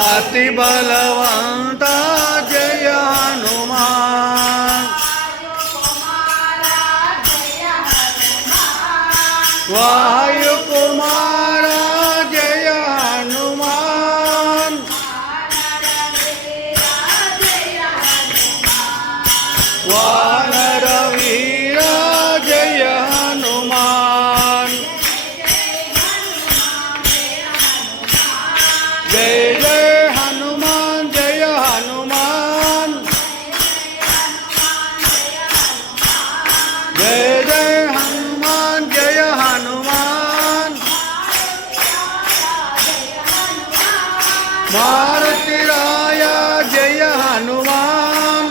अति बलवंता जय हनुमान। वायु कुमारा जय हनुमान। वानर वीरा जय हनुमान। जय जय हनुमान जय हनुमान। जय जय हनुमान जय हनुमान। मारुति राया जय हनुमान।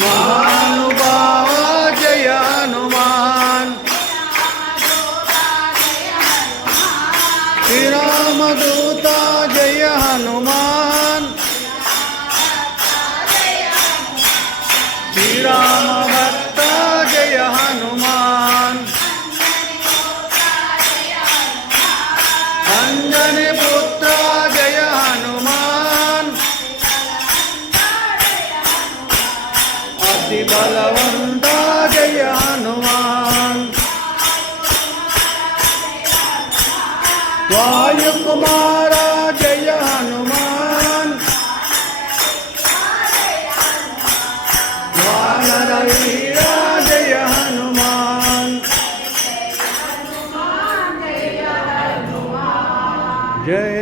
महानुभावा जय हनुमान। श्री रामदूता जय हनुमान। श्री राम भक्ता जय हनुमान। अंजनी पुत्र जय हनुमान। अति बलवंता जय हनुमान। वायु कुमारा जय हनुमान। वानर वीरा जय हनुमान। जय